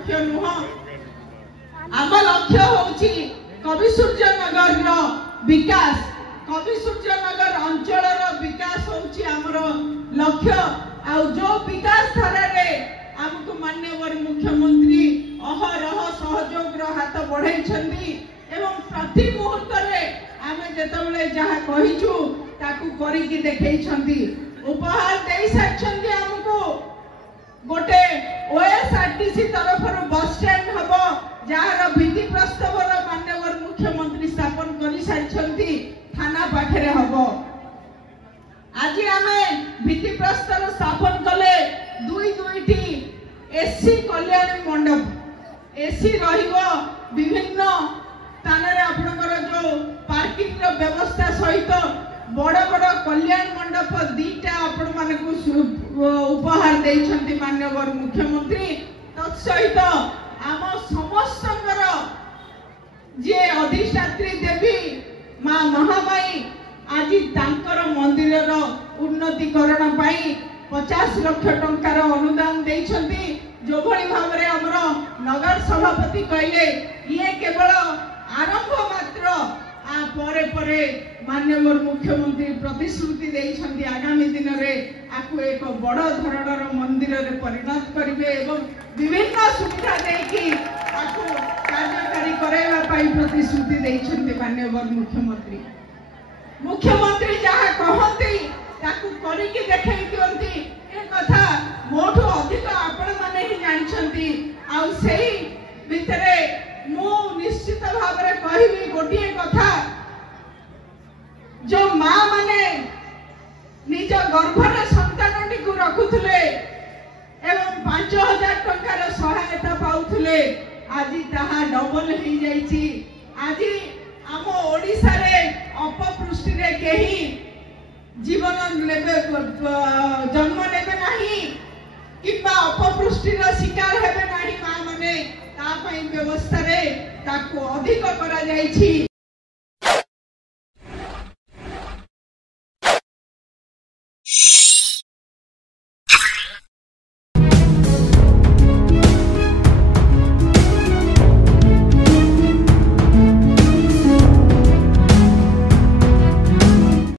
मुख्य नुह आम लक्ष्य होची कवि सूर्यनगर विकास कवि सूर्यनगर अंचल विकास होची आमर लक्ष्य आ जो विकास धारा रे आमको माननीय मुख्यमंत्री अहरह सहयोग हाथ बढ़ाई एवं प्रति मुहूर्त आम जिते जहाँ कहीचु ताकू करिकी देखैछंती उपहार दे सारी आमको गोटे ओएसआरटीसी तरफ बस स्टैंड हम जार भित्ति प्रस्ताव माननीय मुख्यमंत्री स्थापन कर सारी थाना पाखे हम आज आम भित्ति प्रस्ताव स्थापन कले दुईटी एसी कल्याण मंडप एसी विभिन्न स्थान आपणकर जो पार्किंग व्यवस्था सहित बड़ बड़ कल्याण मंडप दीटा आपण मानकु उपहार देइछंती माननीय मुख्यमंत्री तत्सहित आम समस्तकर जे अधिष्ठात्री देवी मां महामाई आज तांकर मंदिर उन्नतीकरण पाई 50 लाख टंकार अनुदान देइछंती जो भली भाबरे हमर नगर सभापति कहले ये केवल आरंभ मात्र परे परे माननीय मुख्यमंत्री प्रतिश्रुति देइछंती आगामी दिन में आपको एक बड़ धरणर मंदिर रे परिणत करिवे एवं विभिन्न सुविधा देकी आपको कार्यकारी कराइबा पाई प्रतिश्रुति देइछंती माननीय मुख्यमंत्री मुख्यमंत्री जहाँ कहती ताकू करिकी देखै दियंती ए कथा मोठो अधिक आपण माने ही जानछंती आ सेही भितरे मु निश्चित भाव में कहबी गोटे कथा जो मां माने निज गर्भर संतानटी को रखुले एवं 5000 टंकार सहायता पाउथले आज ताहा डबल हो जाइछि आज आम ओडिसा रे अपपृष्टि रे केही जीवन लेबे जन्म लेबे नाही किबा अपपृष्टिर शिकार हेबे नाही मां माने ता पई व्यवस्था रे ताको अधिक करा जाइछि।